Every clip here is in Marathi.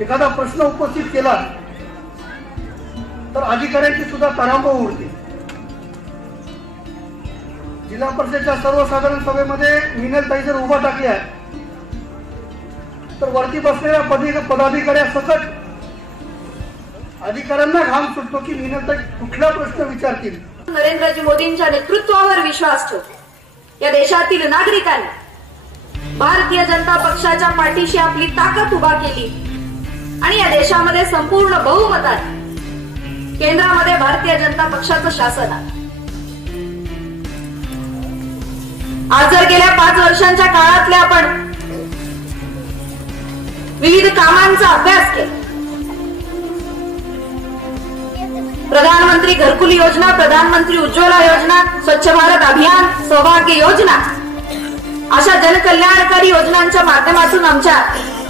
एखादा प्रश्न उपस्थित केला तर अधिकाऱ्यांची सुद्धा तारांबळ उडते. जिल्हा परिषदेच्या सर्वसाधारण सभेमध्ये मिनलताई जर उभा टाकल्या तर वरती बसलेल्या पदाधिकाऱ्या सकट अधिकाऱ्यांना घाम सुटतो की मिनलताई कुठला प्रश्न विचारतील. नरेंद्रजी मोदींच्या नेतृत्वावर विश्वास ठेवतो. या देशातील नागरिकांनी भारतीय जनता पक्षाच्या पाठीशी आपली ताकद उभा केली आणि या देशामध्ये संपूर्ण बहुमताने केंद्रामध्ये भारतीय जनता पक्षाचं शासन आहे. आज जर गेल्या 5 वर्षांच्या काळातल्या आपण विविध कामांचा अभ्यास केला, प्रधानमंत्री घरकुल योजना, प्रधानमंत्री उज्ज्वला योजना, स्वच्छ भारत अभियान, सौभाग्य योजना अशा जनकल्याणकारी योजनांच्या माध्यमातून आमच्या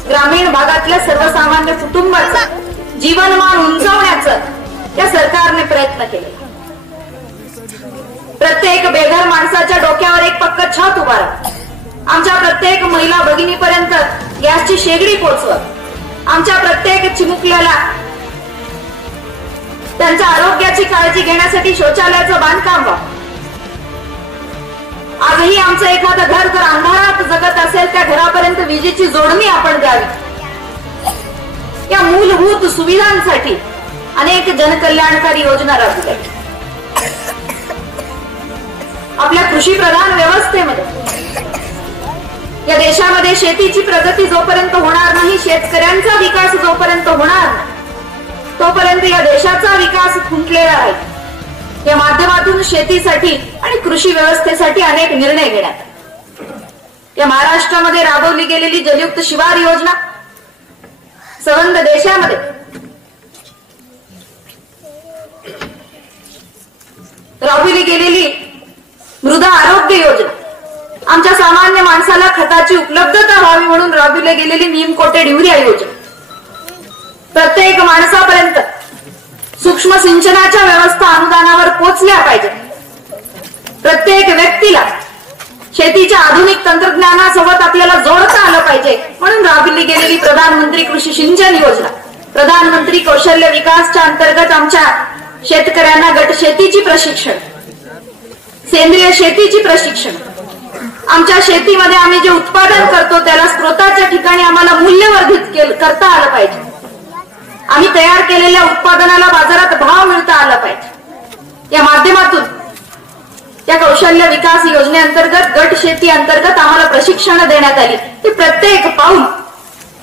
ग्रामीण भागातल्या सर्वसामान्य कुटुंबाचं जीवनमान उंचावण्याचं या सरकारने प्रयत्न केले. प्रत्येक बेघर माणसाच्या डोक्यावर एक पक्क छत उभारा, आमच्या प्रत्येक महिला भगिनीपर्यंत गॅसची शेगडी पोहोचवत, आमच्या प्रत्येक चिमुकल्याला त्यांच्या आरोग्याची काळजी घेण्यासाठी शौचालयाचं बांधकाम व्हावं. आजही आमचं एखादं घर जर अंधारात जगत असेल त्या घरापर्यंत विजेची जोडणी आपण द्यावी. या मूलभूत सुविधांसाठी अनेक जनकल्याणकारी योजना राबवल्या. आपल्या कृषी प्रधान व्यवस्थेमध्ये या देशामध्ये शेतीची प्रगती जोपर्यंत होणार नाही, शेतकऱ्यांचा विकास जोपर्यंत होणार नाही, तोपर्यंत या देशाचा विकास खुंटलेला राहील. या माध्यमातून शेतीसाठी आणि कृषी व्यवस्थेसाठी अनेक निर्णय घेण्यात आले. या महाराष्ट्रामध्ये राबवली गेलेली जलयुक्त शिवार योजना, संबंध देशामध्ये राबवली गेलेली मृदा आरोग्य योजना, आमच्या सामान्य माणसाला खताची उपलब्धता व्हावी म्हणून राबवली गेलेली नीम कोटेड युरिया योजना, प्रत्येक माणसापर्यंत सूक्ष्म सिंचनाच्या व्यवस्था अनुदानावर पोहोचल्या पाहिजे, प्रत्येक व्यक्तीला शेतीच्या आधुनिक तंत्रज्ञानासोबत आपल्याला जोडता आलं पाहिजे म्हणून राबवली गेलेली प्रधानमंत्री कृषी सिंचन योजना, प्रधानमंत्री कौशल्य विकासच्या अंतर्गत आमच्या शेतकऱ्यांना गट शेतीची प्रशिक्षण, सेंद्रिय शेतीची प्रशिक्षण, आमच्या शेतीमध्ये आम्ही जे उत्पादन करतो त्याला स्त्रोताच्या ठिकाणी आम्हाला मूल्यवर्धित करता आलं पाहिजे, आम्ही तयार केलेल्या उत्पादनाला बाजारात भाव मिळता आला पाहिजे. या माध्यमातून या कौशल्य विकास योजनेअंतर्गत गट शेती अंतर्गत आम्हाला प्रशिक्षण देण्यात आली. हे प्रत्येक पाऊल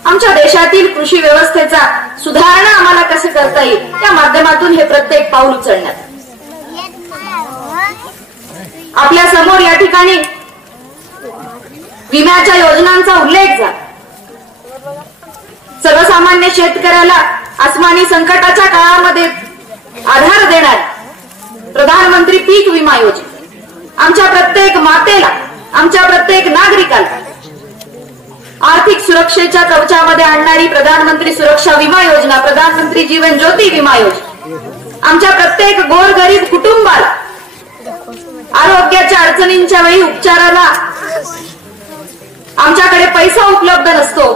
आमच्या देशातील कृषी व्यवस्थेचा सुधारणा आम्हाला कसे करता येईल या माध्यमातून हे प्रत्येक पाऊल उचलण्यात. आपल्या समोर या ठिकाणी विम्याच्या योजनांचा उल्लेख झाला. सर्वसामान्य शेतकऱ्याला आसमानी संकटाच्या काळामध्ये आधार देणार प्रधानमंत्री पीक विमा योजना, आमच्या प्रत्येक मातेला, आमच्या प्रत्येक नागरिकाला आर्थिक सुरक्षेच्या कवचामध्ये आणणारी प्रधानमंत्री सुरक्षा विमा योजना, प्रधानमंत्री जीवन ज्योती विमा योजना, आमच्या प्रत्येक गोरगरीब कुटुंबाला आरोग्याच्या अडचणींच्या वेळी उपचाराला आमच्याकडे पैसा उपलब्ध नसतो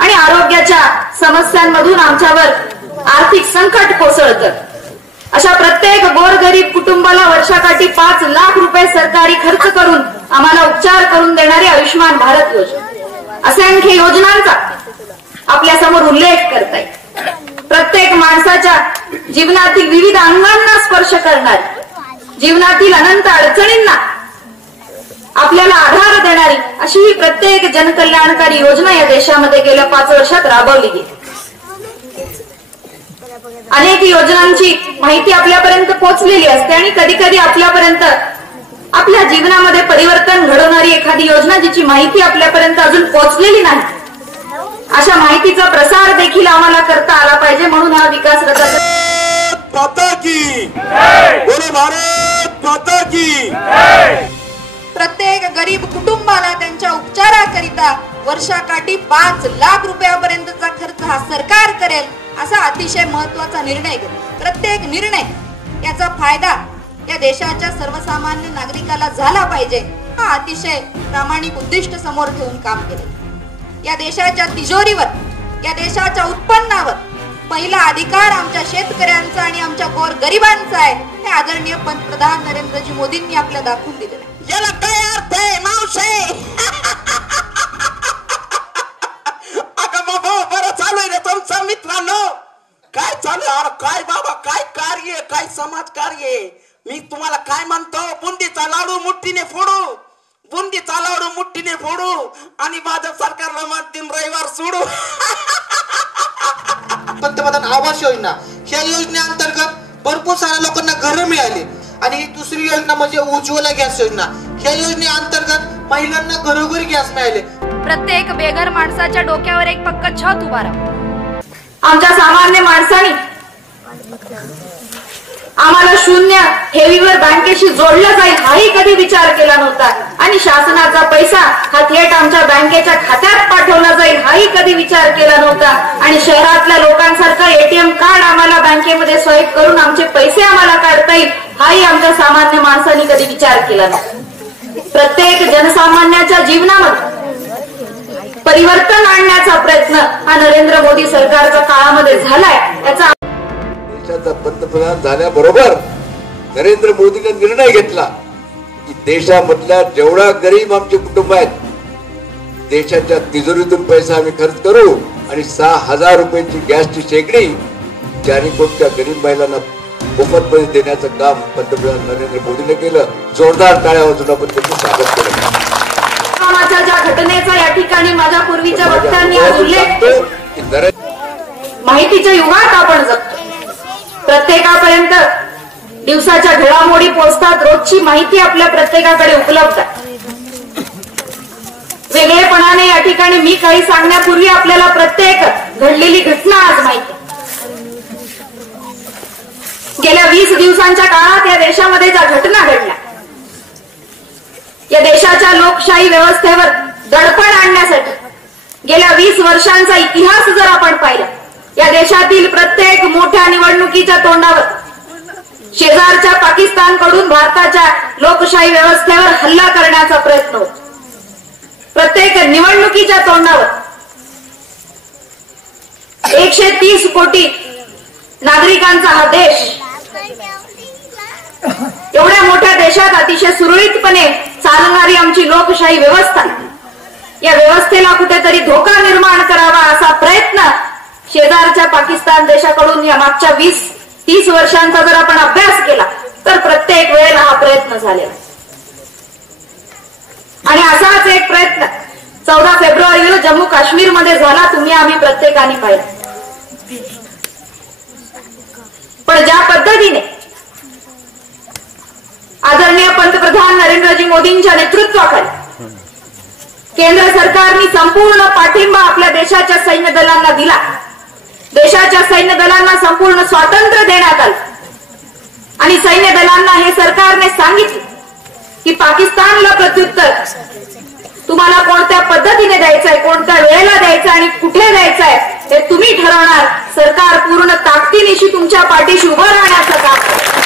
आणि आरोग्याच्या समस्यांमधून आमच्यावर आर्थिक संकट कोसळतं, अशा प्रत्येक गोरगरीब कुटुंबाला वर्षाकाठी 5 लाख रुपये सरकारी खर्च करून आम्हाला उपचार करून देणारी आयुष्मान भारत योजना, असंख्य योजनांचा आपल्या समोर उल्लेख करता येईल. प्रत्येक माणसाच्या जीवनातील विविध अंगांना स्पर्श करणारी, जीवनातील अनंत अडचणींना आपल्याला आधार देणारी अशी ही प्रत्येक जनकल्याणकारी योजना या देशामध्ये गेल्या 5 वर्षात राबवली गेली. अनेक योजनांची माहिती आपल्यापर्यंत पोहोचलेली असते आणि कधी कधी आपल्यापर्यंत आपल्या जीवनामध्ये परिवर्तन घडवणारी एखादी योजना जिची माहिती आपल्यापर्यंत अजून पोहोचलेली नाही, अशा माहितीचा प्रसार देखील आम्हाला करता आला पाहिजे. म्हणून हा विकास रथाचा माता की बोलो, भारत माता की. प्रत्येक गरीब कुटुंबाला त्यांच्या उपचाराकरिता वर्षाकाठी 5 लाख रुपयापर्यंतचा खर्च हा सरकार करेल असा अतिशय महत्वाचा निर्णय घेतला. प्रत्येक निर्णय याचा फायदा या देशाच्या सर्वसामान्य नागरिकाला झाला पाहिजे हा अतिशय प्रामाणिक उद्दिष्ट समोर ठेवून काम केले. या देशाच्या तिजोरीवर या देशाच्या उत्पन्नावर पहिला अधिकार आमच्या शेतकऱ्यांचा आणि आमच्या गोरगरिबांचा आहे, हे आदरणीय पंतप्रधान नरेंद्रजी मोदींनी आपल्याला दाखवून दिलेलं आहे. याला काय अर्थ आहे मावशे? अगं बाबा, बरं चालू आहे रे तुमचं मित्रांनो. काय चालू आहे? अरे काय बाबा, काय कार्य, काय समाज कार्य. मी तुम्हाला काय म्हणतो, बुंदीचा लाडू मुठ्ठीने फोडू, बुंदीचा लाडू मुठ्ठीने फोडू आणि भाजप सरकारला मत दिन रविवार सोडू. पंतप्रधान आवास योजना, ह्या योजनेअंतर्गत भरपूर साऱ्या लोकांना घरं मिळाली. आणि ही दुसरी योजना म्हणजे उज्ज्वला गॅस योजना, ह्या योजनेअंतर्गत महिलांना घरोघरी गॅस मिळाले. प्रत्येक बेघर माणसाच्या डोक्यावर एक पक्क छत उभा राहा. आमच्या सामान्य माणसाने आम्हाला शून्य ठेवीवर बँकेशी जोडलं जाईल हाही कधी विचार केला नव्हता. आणि शासनाचा पैसा हा थेट आमच्या बँकेच्या खात्यात पाठवला जाईल हाही कधी विचार केला नव्हता. आणि शहरातल्या लोकांसारखं एटीएम कार्ड आम्हाला बँकेमध्ये स्वाईप करून आमचे पैसे आम्हाला काढता येईल हाही आमच्या सामान्य माणसांनी कधी विचार केला नव्हता. प्रत्येक जनसामान्याच्या जीवनामध्ये परिवर्तन आणण्याचा प्रयत्न हा नरेंद्र मोदी सरकारच्या काळामध्ये झालाय. याचा देशाचा पंतप्रधान झाल्याबरोबर नरेंद्र मोदीने निर्णय घेतला की देशामधल्या जेवढा गरीब आमचे कुटुंब आहेत, देशाच्या तिजोरीतून पैसा आम्ही खर्च करू आणि 6,000 रुपयांची गॅसची शेगडी 4 कोटीच्या गरीब महिलांना मोफतमध्ये देण्याचं काम पंतप्रधान नरेंद्र मोदीने केलं. जोरदार टाळ्या वाजून आपण त्याचं स्वागत केलं. ज्या घटनेचा या ठिकाणी माझ्या पूर्वीच्या वक्त्यांनी आज उल्लेख, माहितीच्या युगात आपण जगतो. प्रत्येकापर्यंत दिवसाच्या घडामोडी पोहोचतात, रोजची माहिती आपल्या प्रत्येकाकडे उपलब्ध आहे. वेगळेपणाने या ठिकाणी मी काही सांगण्यापूर्वी आपल्याला प्रत्येक घडलेली घटना आज माहिती. गेल्या 20 दिवसांच्या काळात या देशामध्ये ज्या घटना घडल्या, या देशाच्या लोकशाही व्यवस्थेवर दडपण आणण्यासाठी गेल्या 20 वर्षांचा इतिहास जर आपण पाहिला, या देशातील प्रत्येक मोठ्या निवडणुकीच्या तोंडावर शेजारच्या पाकिस्तानकडून भारताच्या लोकशाही व्यवस्थेवर हल्ला करण्याचा प्रयत्न होतो. प्रत्येक निवडणुकीच्या तोंडावर 130 कोटी नागरिकांचा हा देश, एवढ्या मोठ्या देशात अतिशय सुरळीतपणे चालणारी आमची लोकशाही व्यवस्था, या व्यवस्थेला कुठेतरी धोका निर्माण करावा असा प्रयत्न शेजारच्या पाकिस्तान देशाकडून या मागच्या 20-30 वर्षांचा जर आपण अभ्यास केला तर प्रत्येक वेळेला हा प्रयत्न झालेला. आणि असाच एक प्रयत्न 14 फेब्रुवारीला जम्मू काश्मीर मध्ये झाला, तुम्ही आम्ही प्रत्येकाने पाहिला. पण ज्या पद्धतीने आदरणीय पंतप्रधान नरेंद्रजी मोदींच्या नेतृत्वाखाली केंद्र सरकारने संपूर्ण पाठिंबा आपल्या देशाच्या सैन्य दलांना दिला, देशाच्या सैन्य दलांना संपूर्ण स्वातंत्र्य देण्यात आलं आणि सैन्य दलांना हे सरकारने सांगितले की पाकिस्तानला प्रत्युत्तर तुम्हाला कोणत्या पद्धतीने द्यायचंय, कोणत्या वेळेला द्यायचं आणि कुठे द्यायचंय हे तुम्ही ठरवणार. सरकार पूर्ण ताकदीनिशी तुमच्या पाठीशी उभं राहण्याचं काम करतं.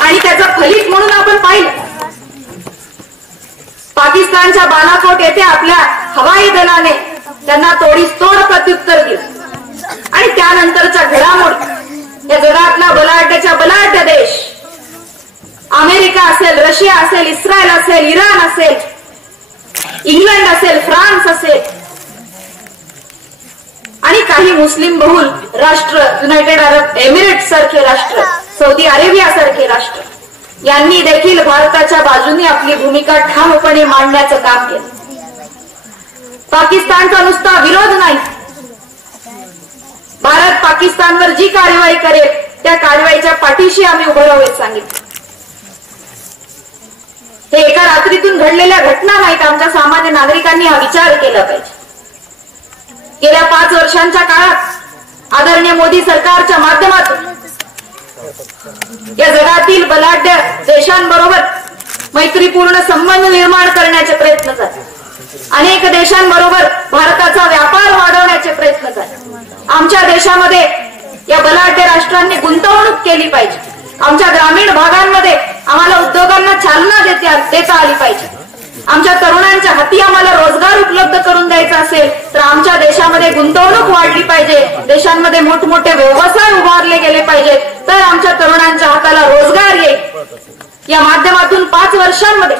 आणि त्याचं फलित म्हणून आपण पाहिलं, पाकिस्तानच्या बालाकोट येथे आपल्या हवाई दलाने त्यांना तोडीस-तोड प्रत्युत्तर दिलं. आणि त्यानंतरच्या घडामोडी, या जगातला बलाढ्याच्या बलाढ्य देश अमेरिका असेल, रशिया असेल, इस्रायल असेल, इराण असेल, इंग्लंड असेल, फ्रान्स असेल आणि काही मुस्लिम बहुल राष्ट्र, युनायटेड अरब एमिरेट्स सारखे राष्ट्र, सौदी अरेबिया सारखे राष्ट्र यांनी देखील भारताच्या बाजूने आपली भूमिका ठामपणे मांडण्याचं काम केलं. पाकिस्तानचा नुसता विरोध नाही, भारत पाकिस्तानवर जी कारवाई करेल त्या कारवाईच्या पाठीशी आम्ही उभं राहू सांगितलं. हे एका रात्रीतून घडलेल्या घटना नाहीत. आमच्या सामान्य नागरिकांनी हा विचार केला पाहिजे. गेल्या 5 वर्षांच्या काळात आदरणीय मोदी सरकारच्या माध्यमातून या जगातील बलाढ्य देशांबरोबर मैत्रीपूर्ण संबंध निर्माण करण्याचे प्रयत्न झाले. अनेक देशांबरोबर भारताचा व्यापार वाढवण्याचे प्रयत्न झाले. आमच्या देशामध्ये या बलाढ्य राष्ट्रांनी गुंतवणूक केली पाहिजे. आमच्या ग्रामीण भागांमध्ये आम्हाला उद्योगांना चालना देता आली पाहिजे. आमच्या तरुणांच्या हाती आम्हाला रोजगार उपलब्ध करून द्यायचा असेल तर आमच्या देशामध्ये गुंतवणूक वाढली पाहिजे, देशांमध्ये मोठमोठे व्यवसाय उभारले गेले पाहिजेत, तर आमच्या तरुणांच्या हाताला रोजगार येईल. या माध्यमातून 5 वर्षांमध्ये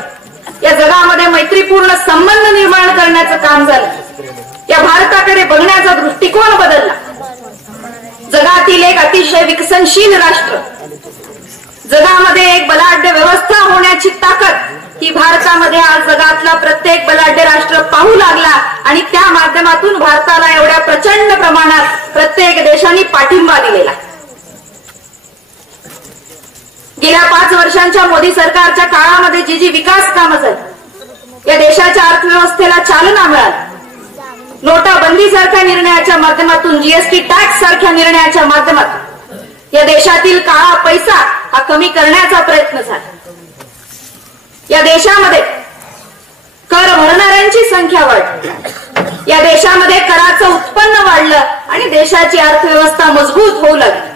या जगामध्ये मैत्रीपूर्ण संबंध निर्माण करण्याचं काम झालं. या भारताकडे बघण्याचा दृष्टिकोन बदलला. जगातील एक अतिशय विकसनशील राष्ट्र, जगामध्ये एक बलाढ्य व्यवस्था होण्याची ताकद ही भारतामध्ये आज जगातला प्रत्येक बलाढ्य राष्ट्र पाहू लागला आणि त्या माध्यमातून भारताला एवढ्या प्रचंड प्रमाणात प्रत्येक देशांनी पाठिंबा दिलेला. गेल्या 5 वर्षांच्या मोदी सरकारच्या काळामध्ये जी विकास कामं झाली, या देशाच्या अर्थव्यवस्थेला चालना मिळाली. नोटाबंदी सारख्या निर्णयाच्या माध्यमातून, जीएसटी टॅक्स सारख्या निर्णयाच्या माध्यमातून या देशातील काळा पैसा हा कमी करण्याचा प्रयत्न झाला. या देशामध्ये कर भरणाऱ्यांची संख्या वाढली. या देशामध्ये कराचं उत्पन्न वाढलं आणि देशाची अर्थव्यवस्था मजबूत होऊ लागली.